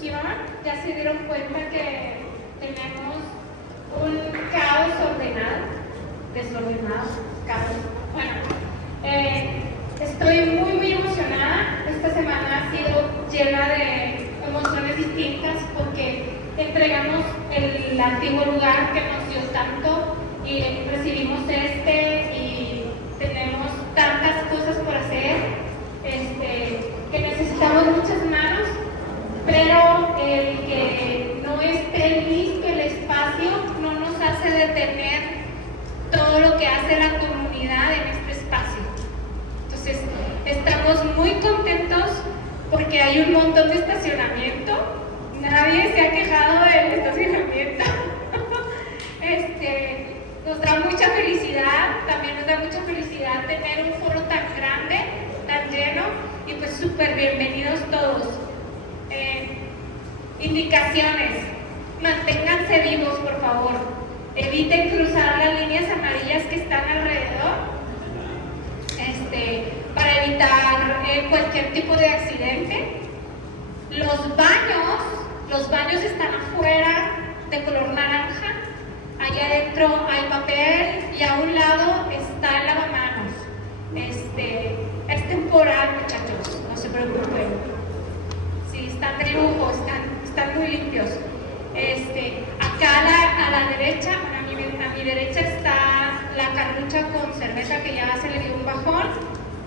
discusión, ya se dieron cuenta que tenemos un caos desordenado, caos. Bueno, estoy muy emocionada. Esta semana ha sido llena de emociones distintas porque entregamos el antiguo lugar que nos dio tanto y recibimos y tenemos tantas cosas por hacer, que necesitamos muchas manos, pero el que no esté listo el espacio no nos hace detener todo lo que hace la comunidad en este espacio. Entonces, estamos muy contentos porque hay un montón de estacionamiento. Nadie se ha quejado del estacionamiento. Nos da mucha felicidad, también nos da mucha felicidad tener un foro tan grande, tan lleno, y pues súper bienvenidos todos. Indicaciones: manténganse vivos, por favor. Eviten cruzar las líneas amarillas que están alrededor, para evitar cualquier tipo de accidente. Los baños están afuera, de color naranja. Allá adentro hay papel y a un lado está el lavamanos. Es temporal, muchachos, no se preocupen. Sí, están de lujo, están muy limpios. Acá a la derecha, a mi derecha está la carrucha con cerveza que ya se le dio un bajón.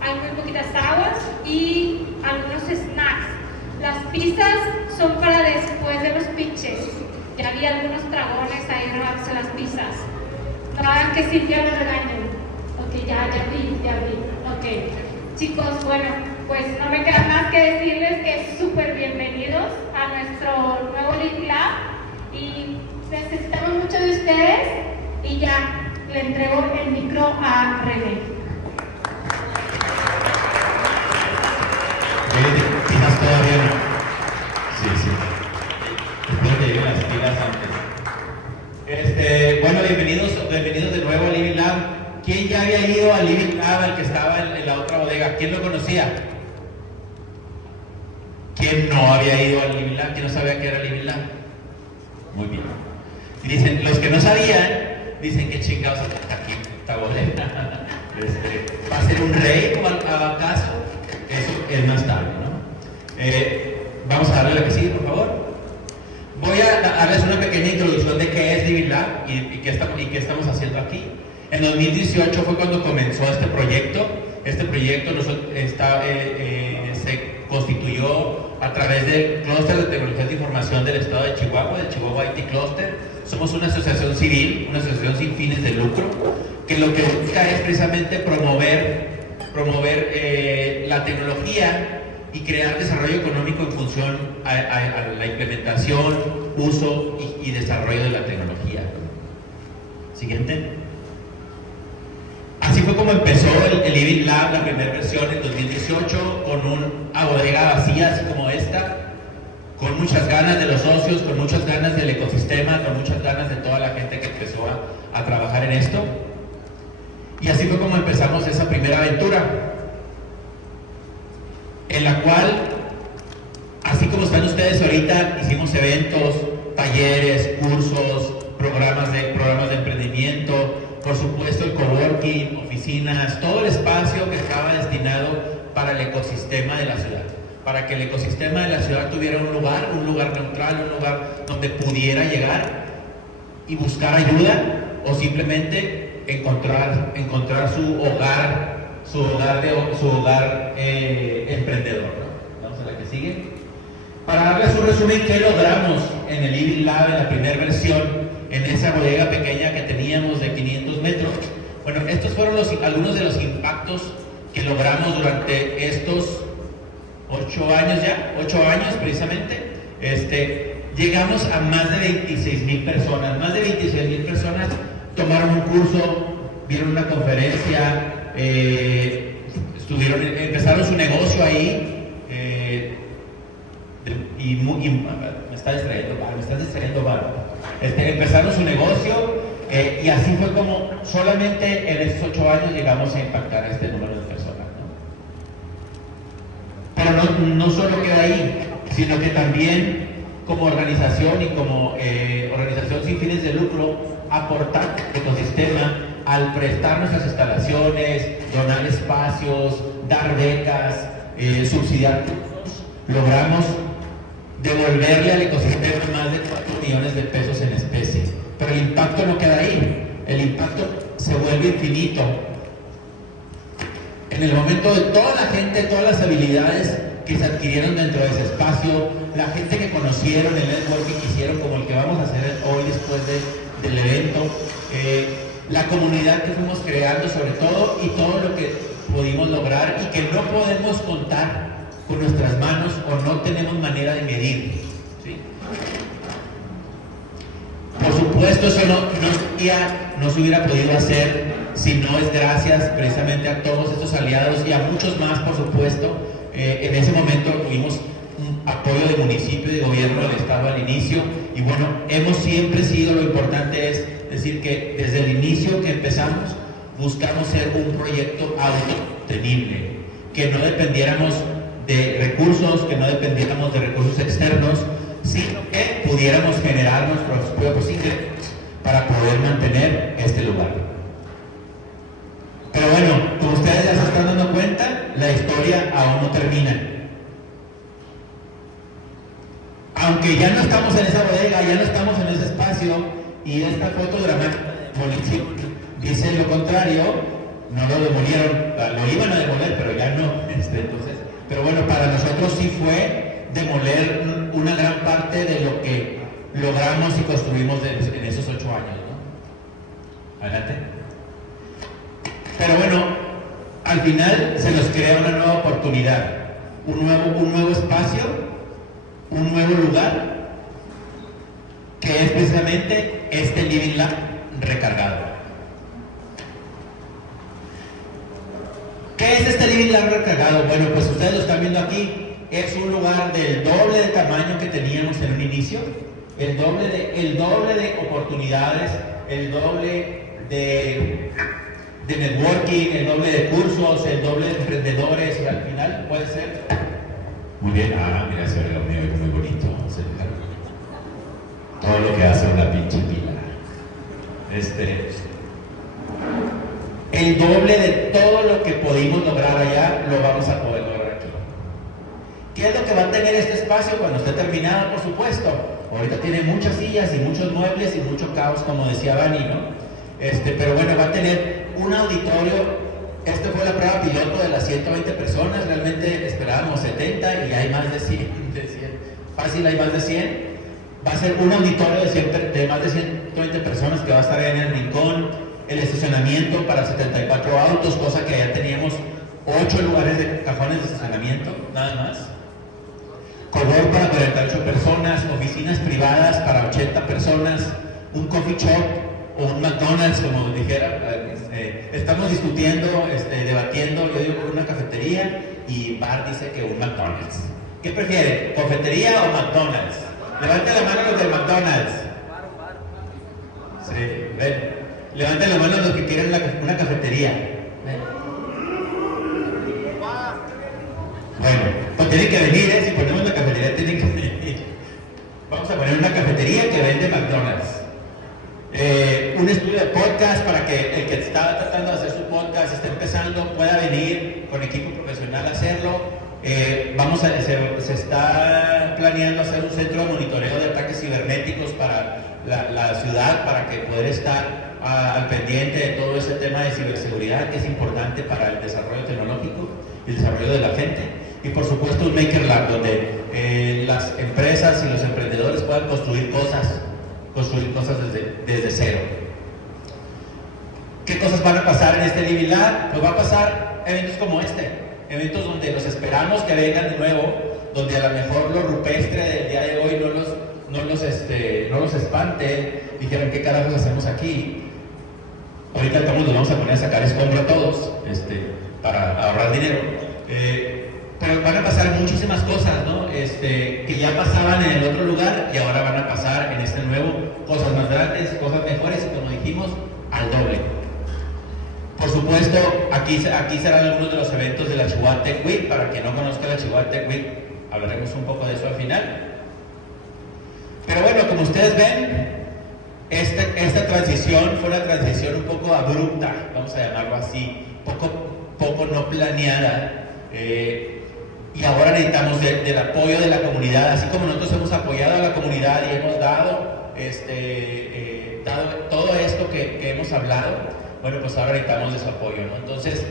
Hay muy poquitas aguas y algunos snacks. Las pizzas son para después de los pitches. Ya vi algunos dragones ahí robándose las pizzas. No hagan que Cintia los regañen. Ok, ya vi. Ok, chicos, bueno, pues no me queda más que decirles que súper bienvenidos a nuestro nuevo Link Lab y necesitamos mucho de ustedes y ya le entrego el micro a René. ¿Quizás todavía no? Sí. Espero que lleguen las pilas antes. Bueno, bienvenidos de nuevo al Living Lab. ¿Quién ya había ido al Living Lab, al que estaba en la otra bodega? ¿Quién lo conocía? ¿Quién no había ido al Living Lab? ¿Quién no sabía que era el Living Lab? Muy bien. Dicen, los que no sabían, dicen que chingados está aquí, esta bodega. ¿Va a ser un rey o acaso? Eso es más tarde, ¿no? Vamos a darle la que sigue, por favor. Voy a darles una pequeña introducción de qué es Living Lab y qué estamos haciendo aquí. En 2018 fue cuando comenzó este proyecto. Este proyecto se constituyó a través del Clúster de Tecnologías de Información del Estado de Chihuahua, del Chihuahua IT Cluster. Somos una asociación civil, una asociación sin fines de lucro, que lo que busca es precisamente promover la tecnología y crear desarrollo económico en función a la implementación, uso y desarrollo de la tecnología. Siguiente. Así fue como empezó el Living Lab, la primera versión en 2018, con una bodega vacía, así como esta, con muchas ganas de los socios, con muchas ganas del ecosistema, con muchas ganas de toda la gente que empezó a trabajar en esto. Y así fue como empezamos esa primera aventura, en la cual, así como están ustedes ahorita, hicimos eventos, talleres, cursos, programas de emprendimiento, por supuesto el coworking, oficinas, todo el espacio que estaba destinado para el ecosistema de la ciudad, para que el ecosistema de la ciudad tuviera un lugar neutral, un lugar donde pudiera llegar y buscar ayuda o simplemente encontrar su hogar emprendedor, ¿no? Vamos a la que sigue. Para darles un resumen, ¿qué logramos en el Living Lab, en la primera versión, en esa bodega pequeña que teníamos de 500 metros? Bueno, estos fueron algunos de los impactos que logramos durante estos 8 años precisamente. Llegamos a más de 26,000 personas. Más de 26,000 personas tomaron un curso, vieron una conferencia, empezaron su negocio ahí. Me estás distrayendo, Maura. Empezaron su negocio y así fue como solamente en estos 8 años llegamos a impactar a este número de personas, ¿no? Pero no solo queda ahí, sino que también como organización y como organización sin fines de lucro, aportar al ecosistema al prestar nuestras instalaciones, donar espacios, dar becas, subsidiar cursos, logramos devolverle al ecosistema más de 4 millones de pesos en especie. Pero el impacto no queda ahí, el impacto se vuelve infinito. En el momento de toda la gente, todas las habilidades que se adquirieron dentro de ese espacio, la gente que conocieron, el networking que hicieron, como el que vamos a hacer hoy después del evento, la comunidad que fuimos creando sobre todo y todo lo que pudimos lograr y que no podemos contar con nuestras manos o no tenemos manera de medir, ¿sí? Por supuesto, eso no se hubiera podido hacer si no es gracias precisamente a todos estos aliados y a muchos más, por supuesto. En ese momento tuvimos un apoyo de municipio y de gobierno del estado al inicio y bueno, hemos siempre sido, lo importante es decir que desde el inicio que empezamos buscamos ser un proyecto autosostenible, que no dependiéramos de recursos, que no dependiéramos de recursos externos, sino que pudiéramos generar nuestros propios ingresos para poder mantener este lugar. Pero bueno, como ustedes ya se están dando cuenta, la historia aún no termina. Aunque ya no estamos en esa bodega, ya no estamos en ese espacio, y esta foto dramática de demolición dice lo contrario, no lo demolieron, lo iban a demoler, pero ya no. Entonces, pero bueno, para nosotros sí fue demoler una gran parte de lo que logramos y construimos en esos 8 años, ¿no? Adelante. Pero bueno, al final se nos crea una nueva oportunidad, un nuevo espacio, un nuevo lugar, que es precisamente este Living Lab recargado. ¿Qué es este Living Lab recargado? Bueno, pues ustedes lo están viendo aquí, es un lugar del doble de tamaño que teníamos en un inicio, el doble de oportunidades, el doble de networking, el doble de cursos, el doble de emprendedores y al final puede ser muy bien. Mira, se ve lo mío, es muy bonito. Todo lo que hace una pinche pila. El doble de todo lo que pudimos lograr allá lo vamos a poder lograr aquí. ¿Qué es lo que va a tener este espacio cuando esté terminado? Por supuesto, ahorita tiene muchas sillas y muchos muebles y mucho caos, como decía Vani, ¿no? Pero bueno, va a tener un auditorio. Fue la prueba piloto de las 120 personas, realmente esperábamos 70 y hay más de 100, fácil hay más de 100. Va a ser un auditorio de más de 120 personas que va a estar en el rincón, el estacionamiento para 74 autos, cosa que ya teníamos 8 lugares de cajones de estacionamiento, nada más. Comedor para 48 personas, oficinas privadas para 80 personas, un coffee shop o un McDonald's, como dijera. Estamos discutiendo, debatiendo, yo digo una cafetería y Bar dice que un McDonald's. ¿Qué prefiere, cafetería o McDonald's? Levanten la mano los del McDonald's. Sí, ven. Levanten la mano los que quieren una cafetería. Ven. Bueno, pues tienen que venir, si ponemos la cafetería tienen que venir. Vamos a poner una cafetería que vende McDonald's. Un estudio de podcast para que el que está tratando de hacer su podcast, esté empezando, pueda venir con equipo profesional a hacerlo. Se está planeando hacer un centro de monitoreo de ataques cibernéticos para la ciudad, para que poder estar al pendiente de todo ese tema de ciberseguridad que es importante para el desarrollo tecnológico y el desarrollo de la gente. Y por supuesto un Maker Lab donde las empresas y los emprendedores puedan construir cosas desde cero. ¿Qué cosas van a pasar en este Living Lab? Pues va a pasar eventos como eventos donde los esperamos que vengan de nuevo, donde a lo mejor lo rupestre del día de hoy no los espante, dijeron qué carajos hacemos aquí. Ahorita nos vamos a poner a sacar escombro a todos, para ahorrar dinero. Pero van a pasar muchísimas cosas, ¿no? Que ya pasaban en el otro lugar y ahora van a pasar en este nuevo, cosas más grandes, cosas mejores y como dijimos, al doble. Por supuesto, aquí serán algunos de los eventos de la Chihuahua Tech Week. Para quien no conozca la Chihuahua Tech Week, hablaremos un poco de eso al final. Pero bueno, como ustedes ven, esta transición fue una transición un poco abrupta, vamos a llamarlo así, poco no planeada. Y ahora necesitamos del apoyo de la comunidad, así como nosotros hemos apoyado a la comunidad y hemos dado todo esto que hemos hablado. Bueno, pues ahora necesitamos de su apoyo, ¿no? Entonces,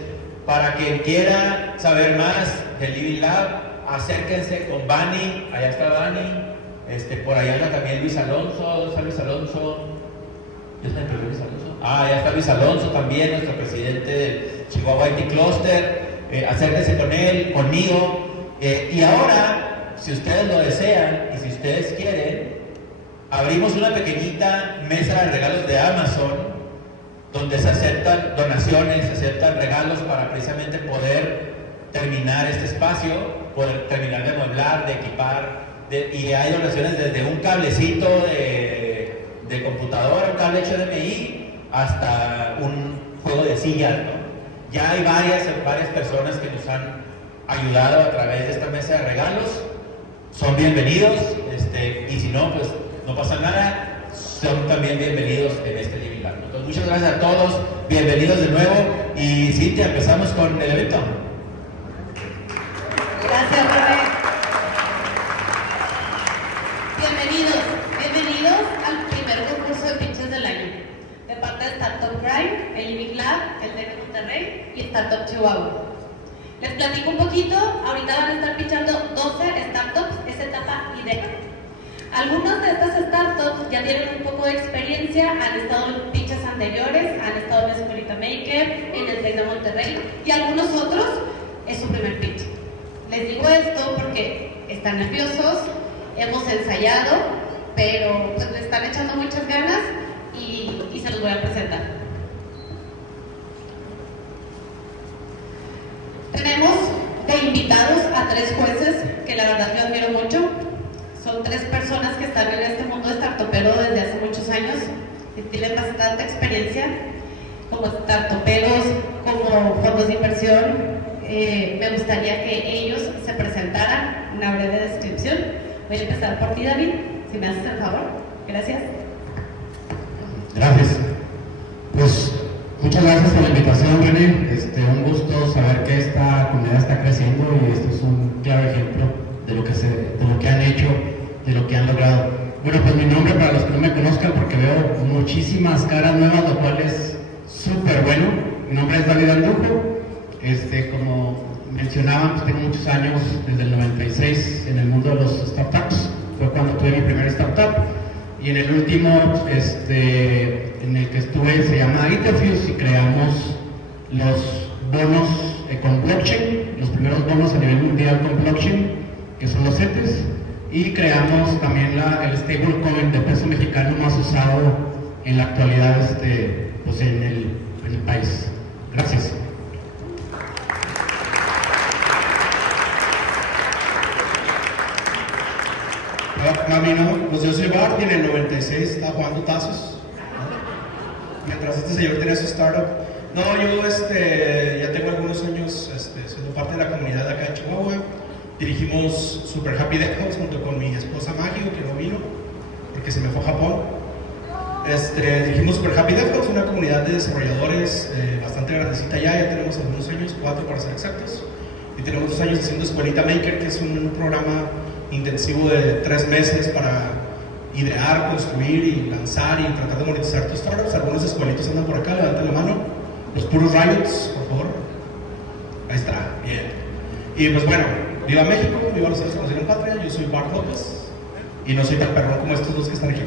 para quien quiera saber más del Living Lab, acérquense con Bani. Allá está Bani, por allá anda también Luis Alonso. ¿Dónde está Luis Alonso? ¿Ya está el Luis Alonso? Allá está Luis Alonso también, nuestro presidente del Chihuahua Tech Cluster. Acérquense con él, conmigo. Y ahora, si ustedes lo desean y si ustedes quieren, abrimos una pequeñita mesa de regalos de Amazon, donde se aceptan donaciones, se aceptan regalos para precisamente poder terminar este espacio, poder terminar de amueblar, de equipar, y hay donaciones desde un cablecito de computadora, un cable HDMI, hasta un juego de sillas, ¿no? Ya hay varias personas que nos han ayudado a través de esta mesa de regalos. Son bienvenidos, y si no, pues no pasa nada, son también bienvenidos en este Living Lab. Entonces, muchas gracias a todos, bienvenidos de nuevo. Y Cintia, empezamos con el evento. Gracias, René. Bienvenidos al primer concurso de pitches del año, de parte de Startup Grind, el Living Lab, el de Monterrey y Startup Chihuahua. Les platico un poquito, ahorita van a estar pitchando 12 startups, es etapa idea. Algunas de estas startups ya tienen un poco de experiencia, han estado en pitches anteriores, han estado en Escuelita Maker, en el Tec de Monterrey, y algunos otros es su primer pitch. Les digo esto porque están nerviosos, hemos ensayado, pero pues le están echando muchas ganas y se los voy a presentar. Tenemos de invitados a 3 jueces que la verdad yo admiro mucho. Son 3 personas que están en este mundo startupero desde hace muchos años y tienen bastante experiencia como startuperos, como fondos de inversión. Me gustaría que ellos se presentaran, una breve descripción. Voy a empezar por ti, David, si me haces el favor. Gracias. Gracias. Pues muchas gracias por la invitación, René. Un gusto saber que esta comunidad está creciendo y esto es un claro ejemplo de lo que han hecho, de lo que han logrado. Bueno, pues mi nombre, para los que no me conozcan, porque veo muchísimas caras nuevas, lo cual es súper bueno. Mi nombre es David Andujo. Como mencionaban, pues tengo muchos años, desde el 96, en el mundo de los startups. Fue cuando tuve mi primera startup. Y en el último, en el que estuve, se llama Interviews, y creamos los bonos con blockchain, los primeros bonos a nivel mundial con blockchain, que son los CETES, y creamos también el stablecoin de peso mexicano más usado en la actualidad pues en el país. Gracias. Pues yo soy Bart y en el 96 estaba jugando tazos, ¿no? Mientras este señor tenía su startup. No, yo ya tengo algunos años siendo parte de la comunidad de acá de Chihuahua. Dirigimos Super Happy Deck House junto con mi esposa Maggie, que no vino porque se me fue a Japón. Dirigimos Super Happy Deck House, una comunidad de desarrolladores bastante grandecita ya tenemos algunos años, 4 para ser exactos. Y tenemos 2 años haciendo Escuelita Maker, que es un programa intensivo de 3 meses para idear, construir y lanzar y tratar de monetizar tus startups. Algunos escuelitos andan por acá, levanten la mano. Los puros riots, por favor. Ahí está, bien. Y pues bueno, viva México, viva los seres conocidos en patria. Yo soy Bart López y no soy tan perrón como estos dos que están aquí.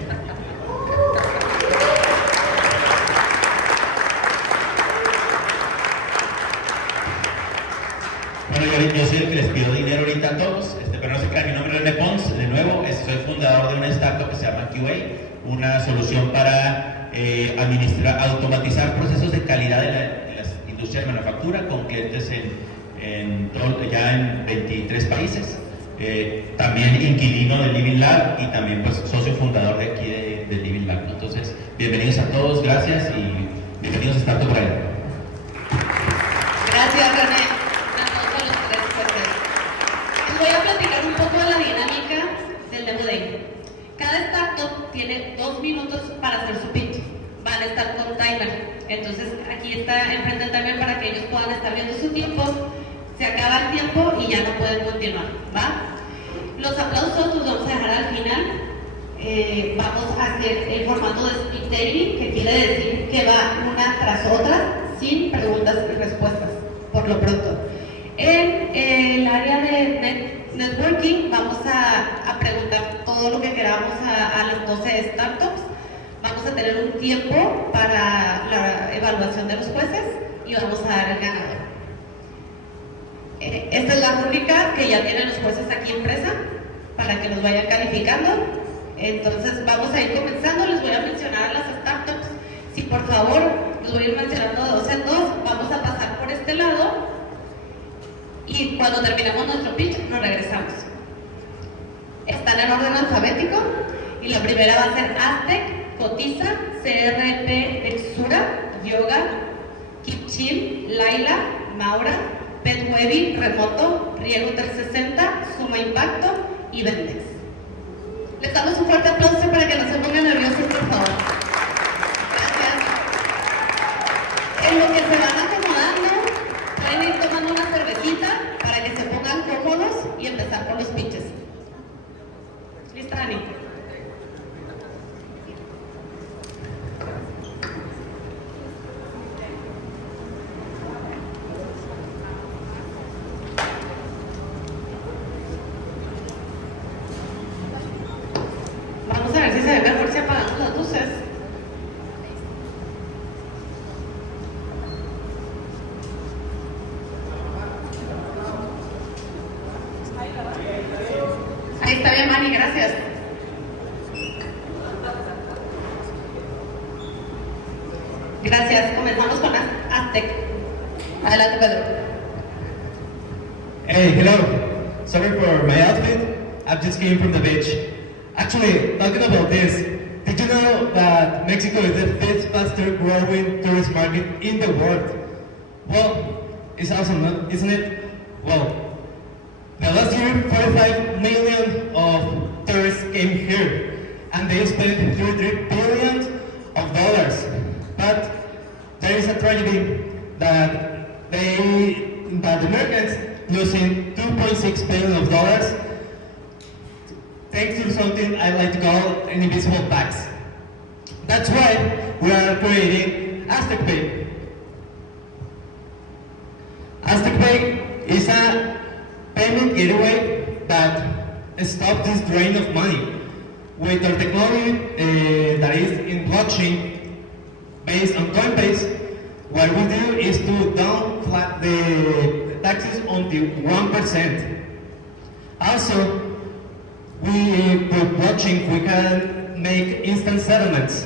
Bueno, yo soy el que les pido dinero ahorita a todos, pero no se crean, mi nombre es René Pons, de nuevo, soy fundador de una startup que se llama QA, una solución para automatizar procesos de calidad en las industrias de manufactura con clientes ya en 23 países, también inquilino del Living Lab y también pues socio fundador de aquí del Living Lab, ¿no? Entonces, bienvenidos a todos, gracias y bienvenidos a Startup Grind. Gracias, René. Les voy a platicar un poco de la dinámica del Demo Day. Cada startup tiene 2 minutos para hacer su pitch. Van a estar con timer. Entonces aquí está enfrente el timer para que ellos puedan estar viendo su tiempo. Se acaba el tiempo y ya no pueden continuar, ¿va? Los aplausos los vamos a dejar al final. Vamos a hacer el formato de speed dating, que quiere decir que va una tras otra, sin preguntas y respuestas, por lo pronto. En el área de networking vamos a preguntar todo lo que queramos a las 12 startups. Vamos a tener un tiempo para la evaluación de los jueces y vamos a dar el ganador. Esta es la rúbrica que ya tienen los jueces aquí impresa para que nos vayan calificando. Entonces vamos a ir comenzando. Les voy a mencionar a las startups. Si por favor los voy a ir mencionando de 2 en 2, vamos a pasar por este lado y cuando terminamos nuestro pitch nos regresamos. Están en orden alfabético y la primera va a ser Aztec, Cotiza, Crp Nexura, iogga, KeepChill, Laila, Maura, PetWeby, remotto, riego 360, Suma Impacto y vendex. Les damos un fuerte aplauso para que no se pongan nerviosos, por favor. Gracias. En lo que se van acomodando, pueden ir tomando una cervecita para que se pongan cómodos y empezar con los pitches. ¿Lista, Dani? Vamos a ver si se ve mejor si apagamos las luces. Ahí está bien, Mani, gracias. Gracias, comenzamos con Aztec. Adelante, Pedro. Hey, hello. Sorry for my outfit. I just came from the beach. Actually, talking about this, did you know that Mexico is the 5th fastest growing tourist market in the world? Well, it's awesome, isn't it? Well, the last year, 45 million of tourists came here, and they spent $33 billion. But there is a tragedy that the Americans losing $2.6 billion thanks to something I like to call an invisible tax. That's why we are creating AztecPay. AztecPay is a payment gateway that stops this drain of money. With our technology that is in blockchain based on Coinbase, what we do is to down the taxes on the 1%. Also, with blockchain we can make instant settlements,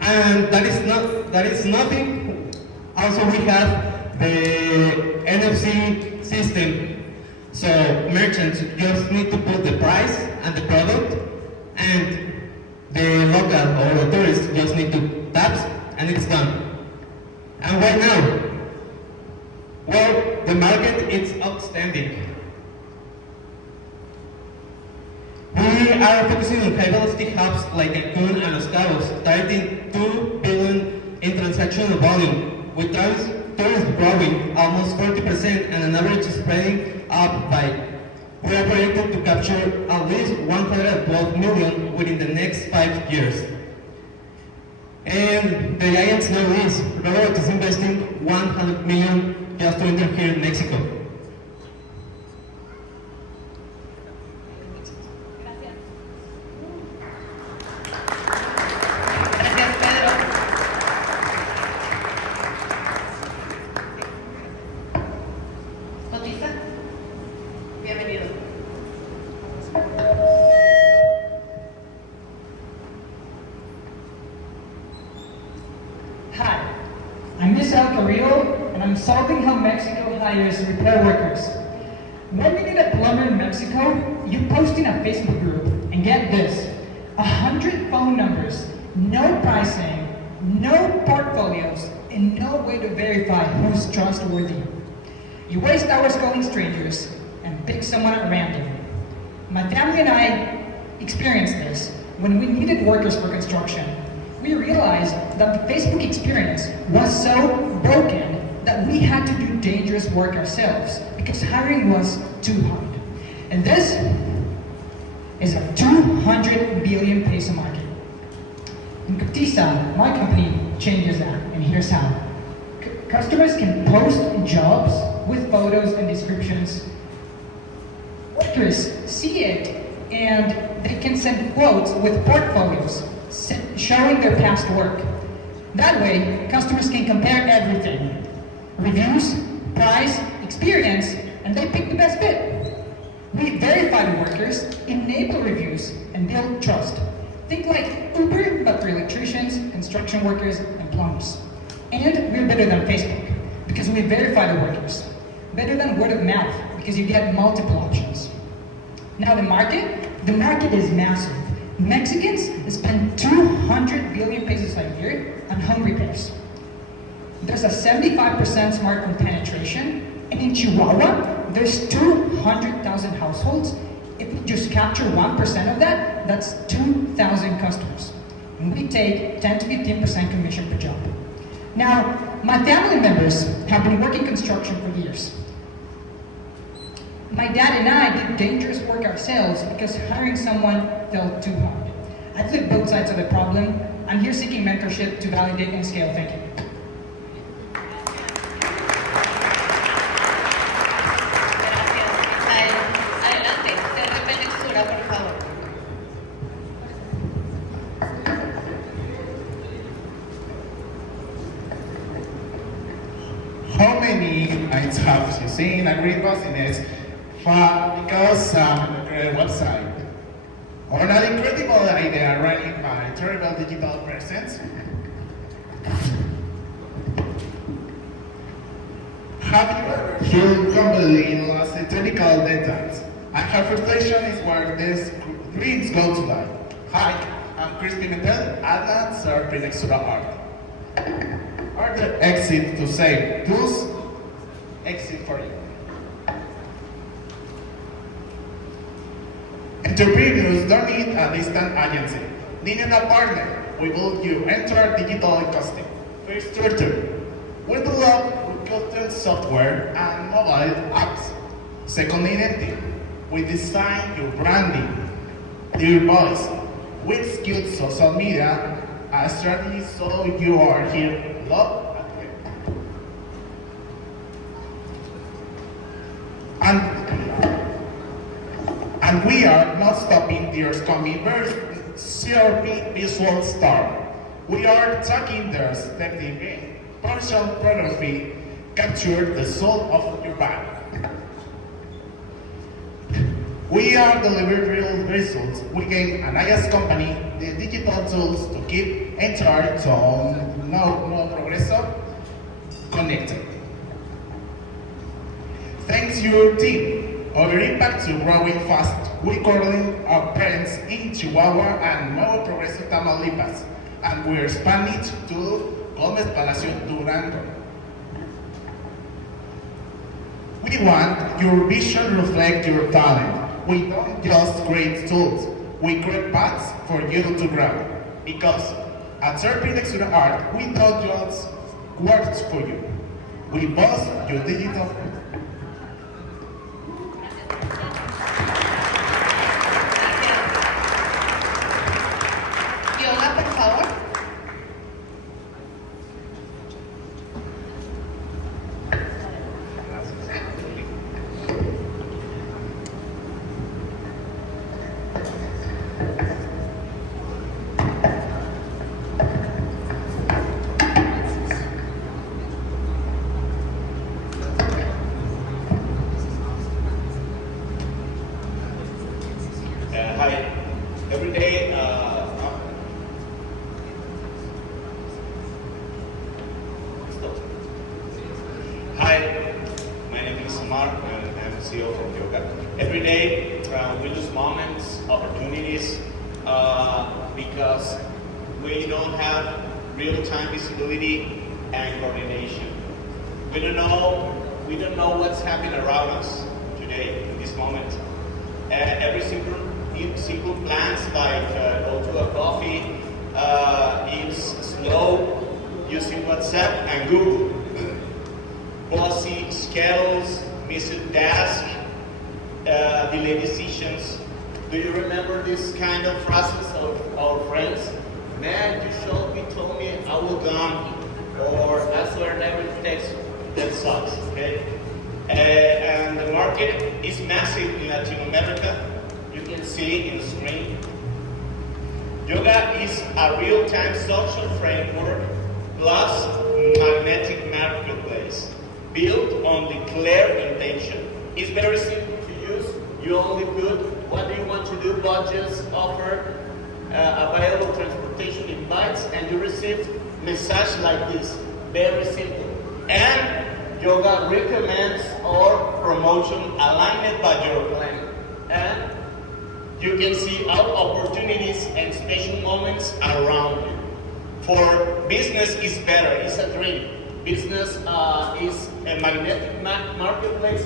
and that is nothing. Also, we have the NFC system. So merchants just need to put the price and the product, and the local or the tourists just need to tap, and it's done. And right now, well, the market is outstanding. We are focusing on high-velocity hubs like Cancun and Los Cabos, targeting 2 billion in transactional volume, with tourists growing almost 40% and an average spreading up by. We are projected to capture at least 112 million within the next 5 years. And the giants know this. Robert is investing 100 million just to enter here in Mexico. Gracias, Pedro. Cotiza, bienvenido. Hi, I'm Miss El Carrillo, and I'm solving how Mexico hires repair workers. When you need a plumber in Mexico, you post in a Facebook group, and get this, 100 phone numbers, no pricing, no portfolios, and no way to verify who's trustworthy. You waste hours calling strangers, and pick someone at random. My family and I experienced this when we needed workers for construction. We realized that the Facebook experience was so broken that we had to do dangerous work ourselves because hiring was too hard. And this is a 200 billion peso market. In Cotiza, my company changes that, and here's how. Customers can post jobs with photos and descriptions. Workers see it, and they can send quotes with portfolios showing their past work. That way, customers can compare everything. Reviews, price, experience, and they pick the best fit. We verify the workers, enable reviews, and build trust. Think like Uber, but for electricians, construction workers, and plumbers. And we're better than Facebook, because we verify the workers. Better than word of mouth, because you get multiple options. Now the market is massive. Mexicans spend 200 billion pesos a year on home repairs. There's a 75% smartphone penetration, and in Chihuahua, there's 200,000 households. If we just capture 1% of that, that's 2,000 customers. And we take 10 to 15% commission per job. Now, my family members have been working construction for years. My dad and I did dangerous work ourselves because hiring someone felt too hard. I've lived both sides of the problem. I'm here seeking mentorship to validate and scale thinking. Adelante, Crp Nexura, por favor. How many nights have you seen a great business because a website or an incredible idea running by terrible digital presence? Have you ever felt completely lost in technical details? And her frustration is where these dreams go to life. Hi, I'm Crp Alta, Startup Grind Chihuahua. Are there exits to say, who's exit for you? Entrepreneurs don't need a distant agency. Needing a partner, we will you enter digital costing. First structure, we develop custom software and mobile apps. Second identity, we design your branding, your voice. We execute social media strategy so you are here. Love and we are not stopping there's coming very CRP visual star. We are taking their detective game. Partial photography capture the soul of your bag. We are delivering real results. We gain an IS company the digital tools to keep in charge on no progreso connected. Thanks your team. Our impact is growing fast. We currently our parents in Chihuahua and Nuevo Progreso, Tamaulipas, and we're expanding to Gómez Palacio, Durango. We want your vision reflect your talent. We don't just create tools, we create paths for you to grow. Because at Crp Nexura Art, we don't just work for you. We boost your digital. Iogga, por favor. Hi. Every day, Hi, my name is Suma, and I'm CEO from iogga. Every day, we lose moments, opportunities, because we don't have real-time visibility and coordination. We don't know what's happening around us today, in this moment. Every simple plans like go to a coffee, eat slow, using WhatsApp and Google. Bossy schedules, missed desk, delay decisions. Do you remember this kind of process of our friends? Man, you should be told me I will come, or I swear never takes. That sucks, okay? And the market is massive in Latin America. You can see in the screen. Yoga is a real-time social framework plus magnetic marketplace built on the clear intention. It's very simple to use. You only put what do you want to do, budgets, offer, available transportation invites, and you receive message like this. Very simple. And yoga recommends or promotion aligned by your plan. And you can see our opportunities and special moments around you. For business is better, it's a dream. Business is a magnetic marketplace.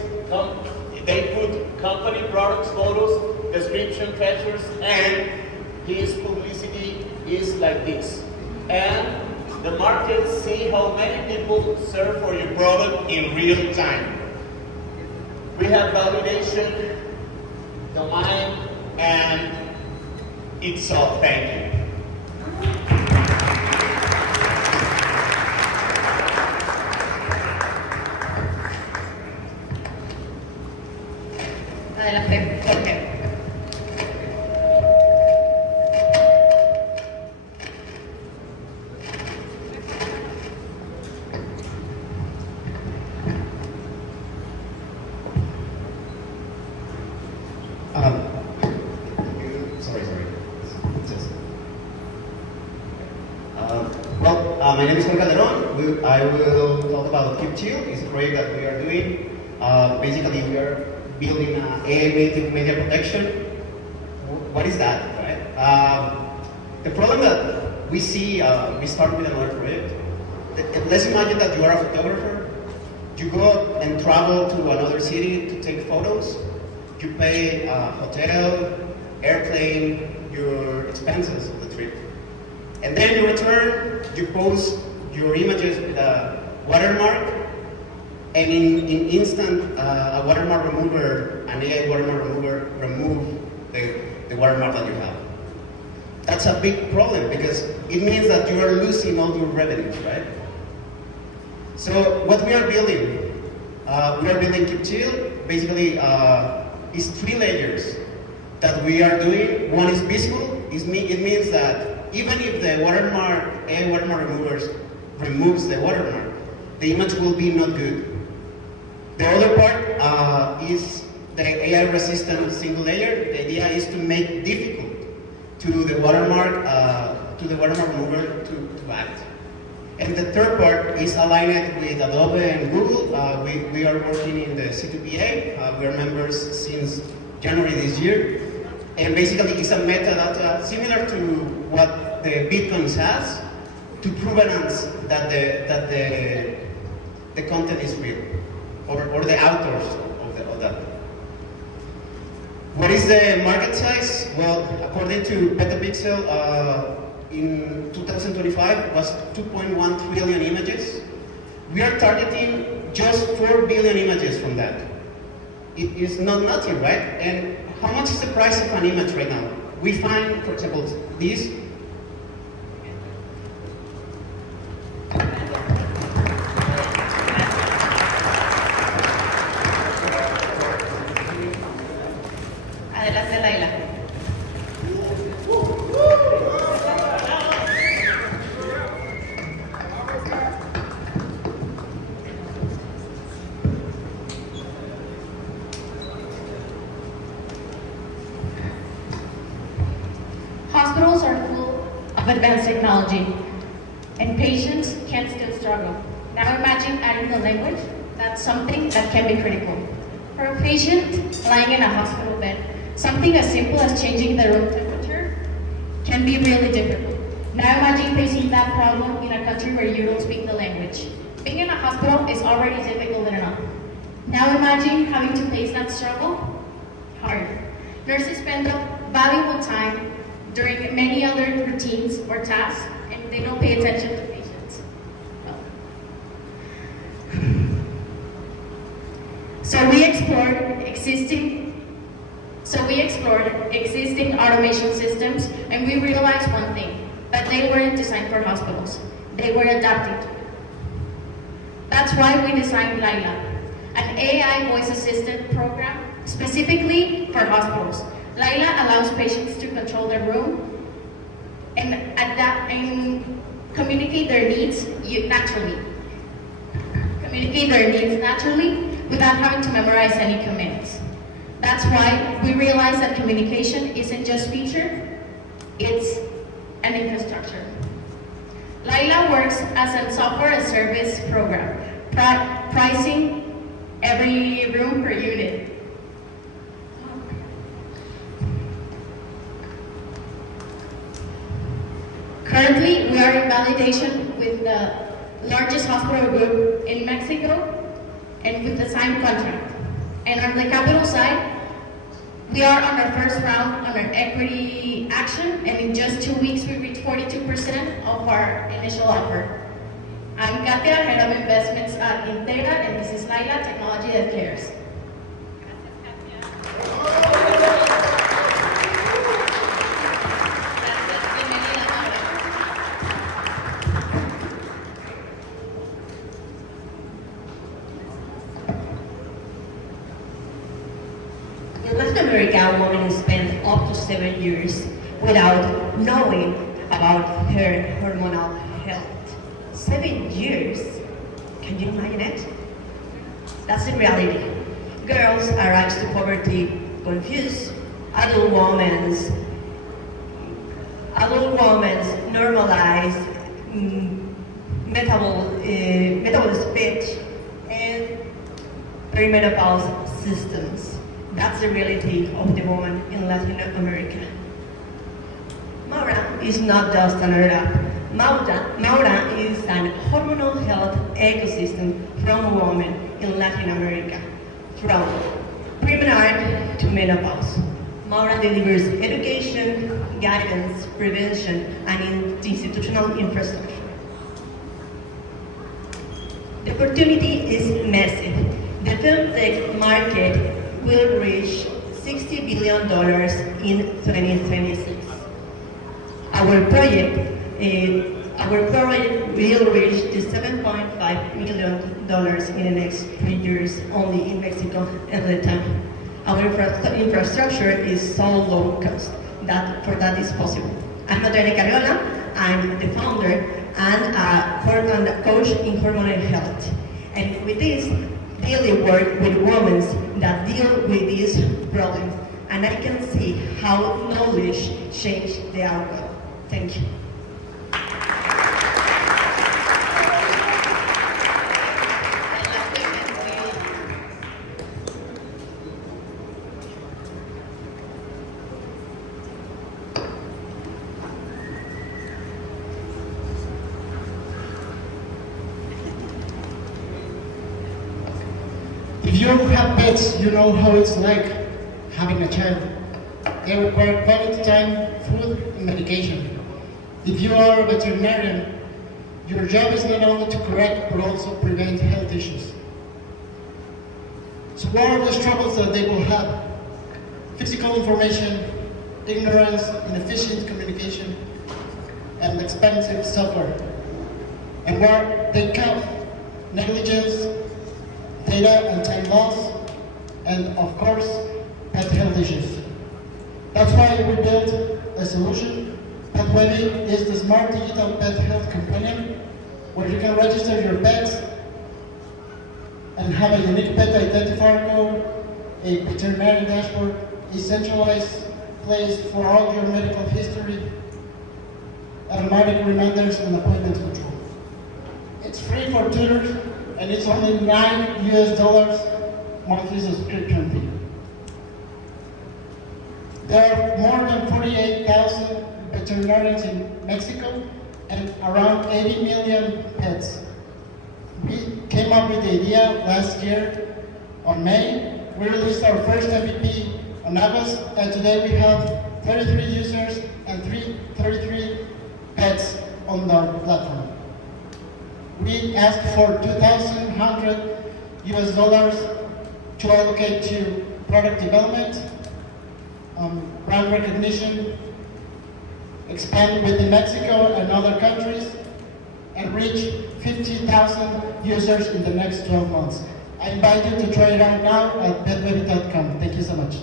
They put company products, photos, description, features, and his publicity is like this. And the market see how many people search for your product in real time. We have validation, domain, and it's all. Thank you. Adelante, Jorge. My name is Jorge Calderon. I will talk about KeepChill. It's a project that we are doing. Basically, we are building an AI-native media protection. What is that, right? The problem that we see, we start with another project. Let's imagine that you are a photographer. You go and travel to another city to take photos. You pay a hotel, airplane, your expenses of the trip. And then you return, you post your images with a watermark, and in instant, a watermark remover, an AI watermark remover, remove the watermark that you have. That's a big problem because it means that you are losing all your revenues, right? So what we are building KeepChill. Basically, is 3 layers that we are doing. One is visible. It means that even if the watermark, AI watermark removes the watermark, the image will be not good. The other part is the AI resistant single layer. The idea is to make difficult to the watermark remover to act. And the third part is aligned with Adobe and Google. We are working in the C2PA. We are members since January this year. And basically it's a metadata similar to what the Bitcoins has to provenance that the content is real, or the authors of that. What is the market size? Well, according to PetWeby, in 2025 was 2.1 trillion images. We are targeting just 4 billion images from that. It is not nothing, right? And how much is the price of an image right now? We find, for example, this. Adelante, Laila. Hospitals are full of advanced technology, and patients can still struggle. Now imagine adding the language. That's something that can be critical. For a patient lying in a hospital bed, something as simple as changing the room temperature can be really difficult. Now imagine facing that problem in a country where you don't speak the language. Being in a hospital is already difficult enough. Now imagine having to face that struggle harder. Nurses spend up valuable time during many other routines or tasks, and they don't pay attention to patients. So we explored existing automation systems, and we realized one thing, that they weren't designed for hospitals. They were adapted. That's why we designed Laila, an AI voice assistant program specifically for hospitals. Laila allows patients to control their room and adapt and communicate their needs naturally. Without having to memorize any commands. That's why we realized that communication isn't just feature, it's an infrastructure. Laila works as a software as service program, pricing every room per unit. Currently, we are in validation with the largest hospital group in Mexico and with the signed contract. And on the capital side, we are on our first round on our equity action, and in just 2 weeks, we reached 42% of our initial offer. I'm Katia, Head of Investments at Integra, and this is Laila, Technology That Cares. In Latin America, women spend up to 7 years without knowing about her hormonal health. 7 years? Can you imagine it? That's the reality. Girls arrive to poverty confused. Adult women's normalize metabolic speech and perimenopause systems. That's the reality of the woman in Latin America. Maura is not just an app. Maura is an hormonal health ecosystem from women in Latin America, from premenarche to menopause. Maura delivers education, guidance, prevention, and institutional infrastructure. The opportunity is massive. The femtech market will reach $60 billion in 2026. Our project will reach the $7.5 million in the next 3 years only in Mexico at the time. Our infrastructure is so low cost that is possible. I'm Natalia Carriola. I'm the founder and a coach in hormonal health. And with this, daily work with women that deal with these problems, and I can see how knowledge changes the outcome. Thank you. If you have pets, you know how it's like having a child. They require quality time, food, and medication. If you are a veterinarian, your job is not only to correct but also prevent health issues. So what are the struggles that they will have? Physical information, ignorance, inefficient communication, and expensive software. And where they come, negligence, data and time loss, and of course, pet health issues. That's why we built a solution. PetWeby is the smart digital pet health companion where you can register your pets and have a unique pet identifier code, a veterinary dashboard, a centralized place for all your medical history, automatic reminders, and appointment control. It's free for tutors, and it's only $9 monthly subscription fee. There are more than 48,000 veterinarians in Mexico and around 80 million pets. We came up with the idea last year on May. We released our first MVP on August, and today we have 33 users and 33 pets on our platform. We asked for $2,100 to allocate to product development, brand recognition, expand within Mexico and other countries, and reach 50,000 users in the next 12 months. I invite you to try it out now at PetWeby.com. Thank you so much.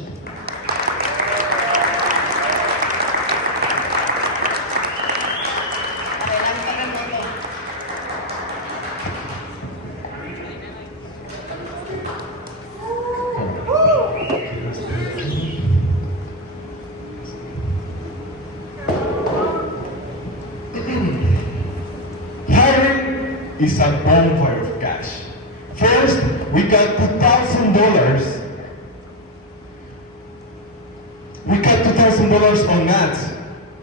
Is a bonfire of cash. First, we got $2,000. We got $2,000 on ads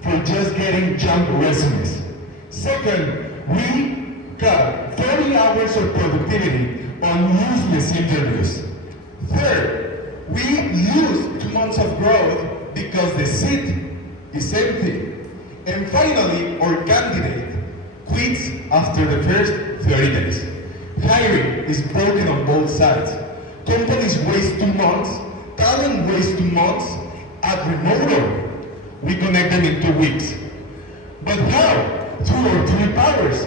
for just getting junk resumes. Second, we got 30 hours of productivity on useless interviews. Third, we used 2 months of growth because the seat is empty. And finally, our candidate quits after the first 30 days. Hiring is broken on both sides. Companies waste 2 months, talent wastes 2 months. At remotto, we connect them in 2 weeks. But how? Through our 3 powers.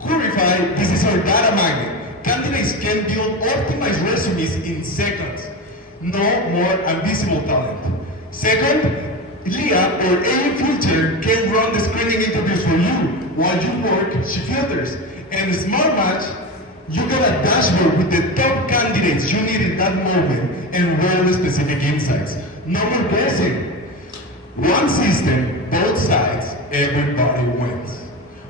Curify, this is our data magnet. Candidates can build optimized resumes in seconds. No more invisible talent. Second, Leah or AI Filter can run the screening interviews for you. While you work, she filters. And Smart Match, you got a dashboard with the top candidates you need in that moment and really specific insights. No more guessing. One system, both sides, everybody wins.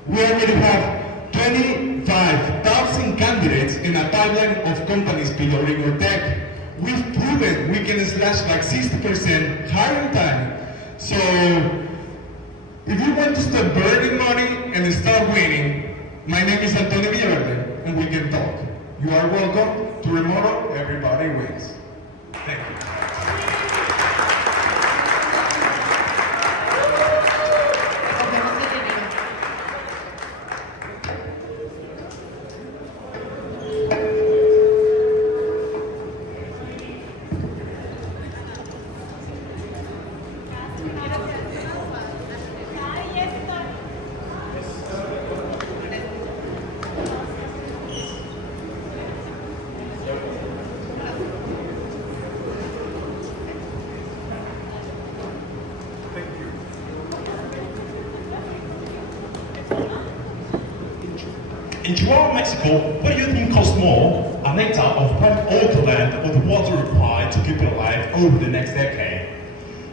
We already have 25,000 candidates in a pipeline of companies piloting our tech. We've proven we can slash like 60% hiring time. So, if you want to stop burning money and start winning, my name is Antonio Villaverde, and we can talk. You are welcome to Remotto, everybody wins. Thank you. In Chihuahua, Mexico, what do you think costs more? An hectare of prime oak land or the water required to keep it alive over the next decade?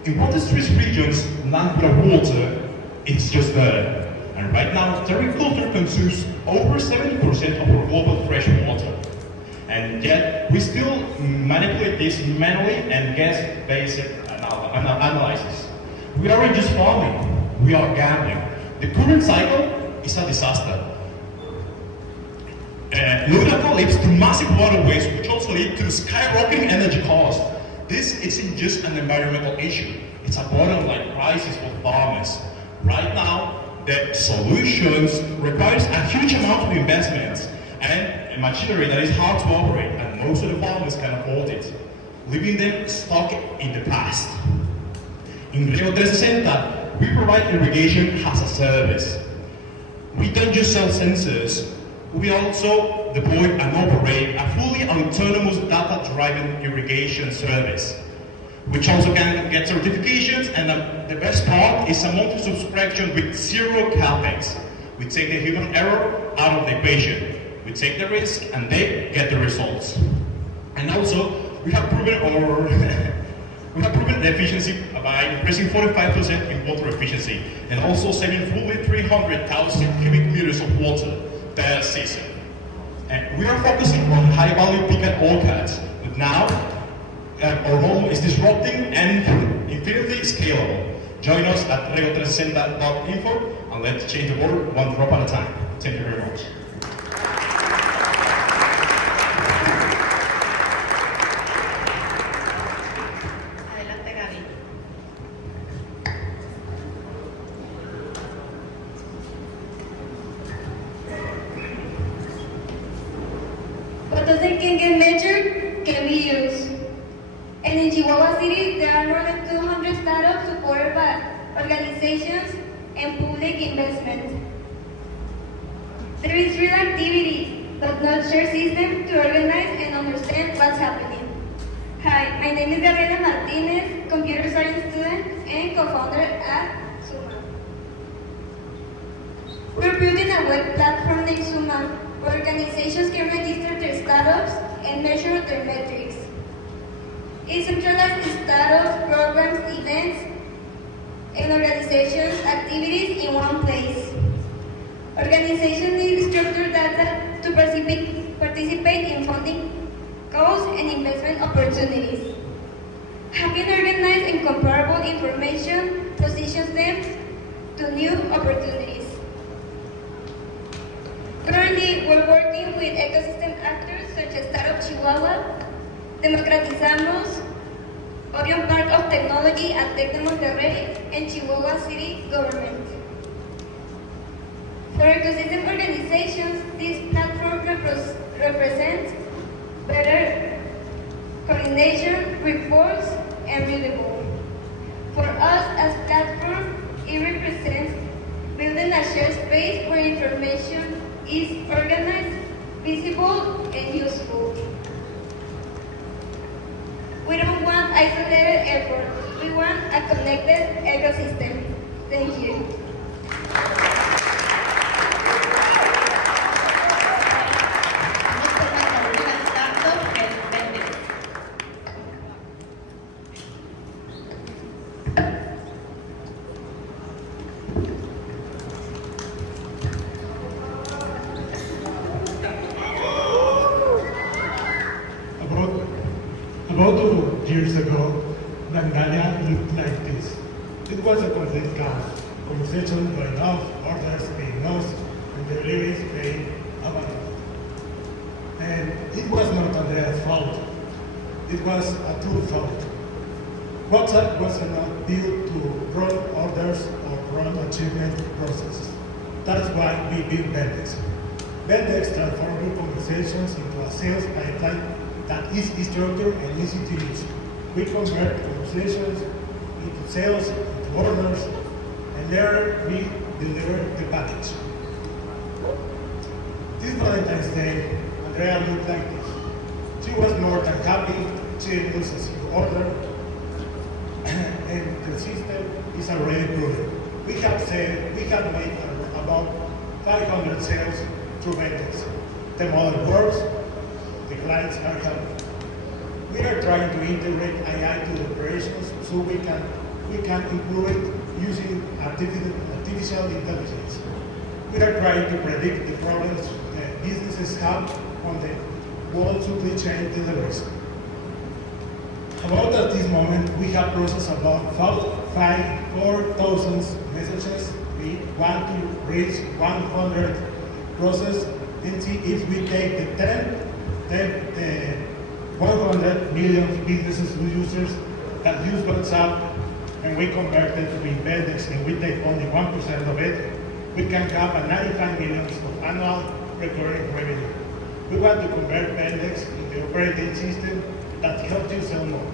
In one of these regions, land without water, it's just there. And right now, agriculture consumes over 70% of our global fresh water. And yet, we still manipulate this manually and guess-based analysis. We aren't just farming, we are gambling. The current cycle is a disaster. Lunar leads to massive water waste, which also lead to skyrocketing energy costs. This isn't just an environmental issue, it's a bottom line crisis for farmers. Right now, the solutions requires a huge amount of investments and machinery that is hard to operate, and most of the farmers can afford it, leaving them stuck in the past. In Rio 360, we provide irrigation as a service. We don't just sell sensors, we also deploy and operate a fully autonomous data-driven irrigation service, which also can get certifications, and the best part is a monthly subscription with zero capex. We take the human error out of the equation. We take the risk and they get the results. And also, we have proven the efficiency by increasing 45% in water efficiency, and also saving fully 300,000 cubic meters of water per season. And we are focusing on high-value pig and all cats, but now our model is disrupting and infinitely scalable. Join us at rio360.info and let's change the world one drop at a time. Thank you very much. Chihuahua City, there are more than 200 startups supported by organizations and public investment. There is real activity, but not shared system to organize and understand what's happening. Hi, my name is Laila Martinez, computer science student and co-founder at Suma. We're building a web platform named Suma, where organizations can register their startups and measure their metrics. It centralizes startups, programs, events, and organizations' activities in one place. Organizations need structured data to participate in funding calls and investment opportunities. Having organized and comparable information positions them to new opportunities. Currently, we're working with ecosystem actors such as Startup Chihuahua, Democratizamos, Orion Park of Technology at Tech de Monterrey, and Chihuahua City government. For ecosystem organizations, this platform represents better coordination, reports, and readable. For us as platform, it represents building a shared space where information is organized, visible, and useful. We don't want isolated effort. We want a connected ecosystem. Thank you. About 2 years ago, Vendex looked like this. It was a complete chaos. Conversations going off, orders being lost, and deliveries being abandoned. And it was not Andrea's fault. It was a true fault. WhatsApp was not built to run orders or run achievement processes. That's why we built Vendex. Vendex transformed conversations into a sales pipeline that is structured and easy to use. We convert conversations into sales, into orders, and there we deliver the package. This Valentine's Day, Andrea looked like this. She was more than happy. She used a single order, and the system is already proven. We have made about 500 sales through Vendex. The model works. The clients are happy. We are trying to integrate AI to the operations so we can improve it using artificial intelligence. We are trying to predict the problems that businesses have on the world supply chain deliveries. About at this moment, we have processed about 4,000 messages. We want to reach 100 process and see if we take the 100 million businesses users that use WhatsApp and we convert it to Vendex and we take only 1% of it, we can have a 95 million of annual recurring revenue. We want to convert Vendex into the operating system that helps you sell more.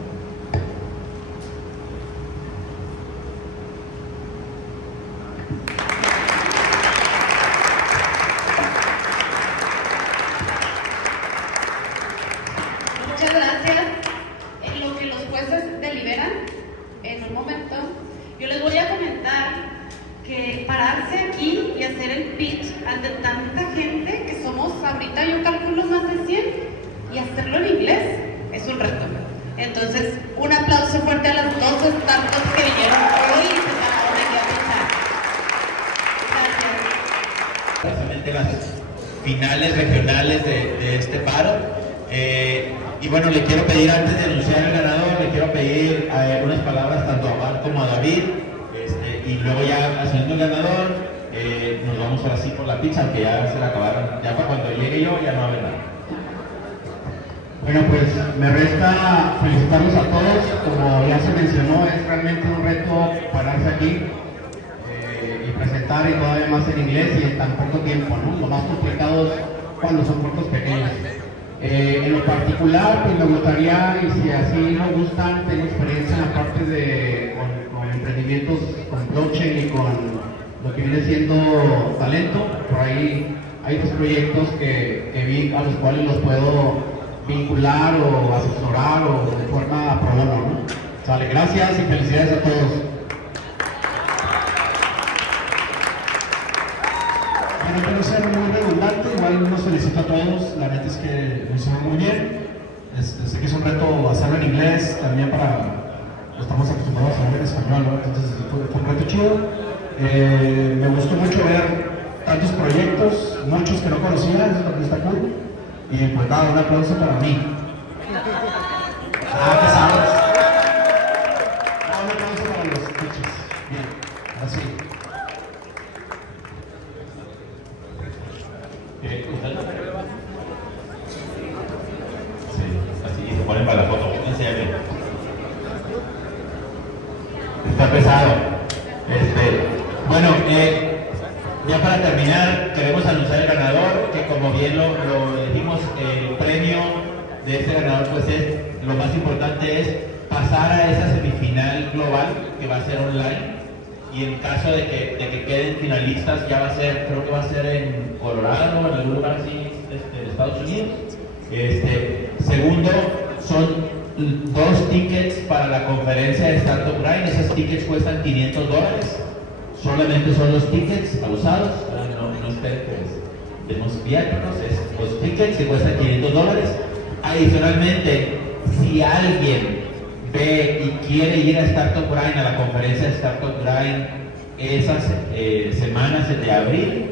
Muchas gracias. En lo que los jueces deliberan, en un momento, yo les voy a comentar que pararse aquí y hacer el pitch ante tanta gente, que somos ahorita yo calculo más de 100, y hacerlo en inglés es un reto. Entonces, un aplauso fuerte a las dos startups que vinieron hoy y se pararon aquí a pensar. Precisamente las finales regionales de este paro. Y bueno, le quiero pedir, antes de anunciar el ganador, le quiero pedir unas palabras tanto a Mar como a David, y luego ya haciendo el ganador, nos vamos ahora sí por la pizza, aunque ya se la acabaron. Ya para cuando llegue yo, ya no va a haber nada. Bueno, pues me resta felicitarlos a todos. Como ya se mencionó, es realmente un reto pararse aquí y presentar, y todavía más en inglés y en tan poco tiempo, ¿no? Lo más complicado es cuando son cortos pequeños. En lo particular, pues me gustaría, y si así nos gustan, tengo experiencia en la parte de con emprendimientos con blockchain y con lo que viene siendo talento. Por ahí hay dos proyectos que vi a los cuales los puedo vincular o asesorar o de forma pro bono, ¿no? Sale, gracias y felicidades a todos. Bueno, quiero ser muy redundante, igual los felicito a todos, la neta es que lo hicieron muy bien. Sé que es un reto hacerlo en inglés, también estamos acostumbrados a hablar en español, ¿no? Entonces fue un reto chido. Me gustó mucho ver tantos proyectos, muchos que no conocía, eso es lo que está cool. Y pues nada, un aplauso para mí. ¿Qué sabes? Un aplauso para los coches. Bien, así. Sí, así se ponen para la foto. Enséñame. Está pesado. Bueno, ya para terminar, queremos anunciar el ganador, que como bien lo dijimos, el premio de este ganador pues es, lo más importante es pasar a esa semifinal global que va a ser online, y en caso de que queden finalistas ya va a ser, creo que va a ser en Colorado, en algún lugar así de Estados Unidos. Segundo, son 2 tickets para la conferencia de Startup Grind. Esos tickets cuestan $500. Solamente son los tickets usados, no esperen que demos viáticos, es los tickets que cuestan $500. Adicionalmente, si alguien ve y quiere ir a Startup Grind, a la conferencia de Startup Grind esas semanas de abril,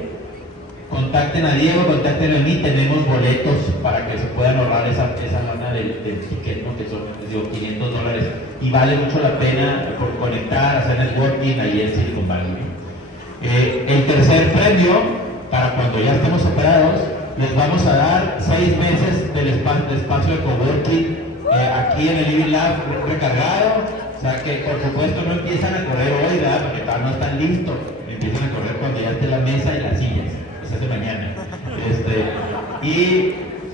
contacten a Diego, contacten a mí, tenemos boletos para que se puedan ahorrar esa lana del ticket, ¿no? Que son, les digo, $500, y vale mucho la pena por conectar, hacer networking ahí en Silicon Valley. El tercer premio, para cuando ya estemos operados, les vamos a dar 6 meses del espacio de coworking aquí en el Living Lab recargado. O sea que por supuesto no empiezan a correr hoy, ¿verdad? Porque todavía no están listos, empiezan a correr cuando ya esté la mesa y las sillas. Eso es de mañana.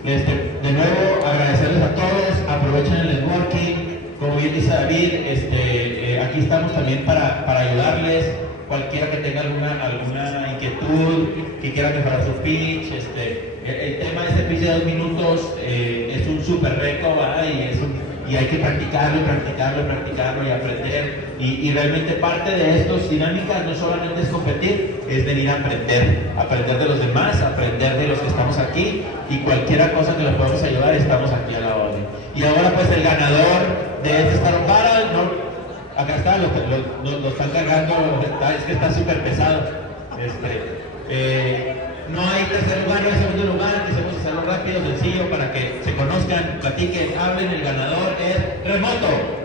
De nuevo agradecerles a todos, aprovechen el networking, como bien dice David, aquí estamos también para ayudarles, cualquiera que tenga alguna inquietud, que quiera mejorar su pitch. El tema de este pitch de 2 minutos es un súper reto, ¿verdad? Y hay que practicarlo y aprender. Y realmente parte de estas dinámicas no solamente es competir, es venir a aprender de los demás, aprender de los que estamos aquí, y cualquier cosa que les podamos ayudar, estamos aquí a la orden. Y ahora pues el ganador de este Startup Battle, acá está, lo están cargando, es que está súper pesado. No hay tercer lugar, no hay segundo lugar, quisimos hacerlo rápido, sencillo, para que se conozcan, platiquen, hablen. El ganador es Remotto.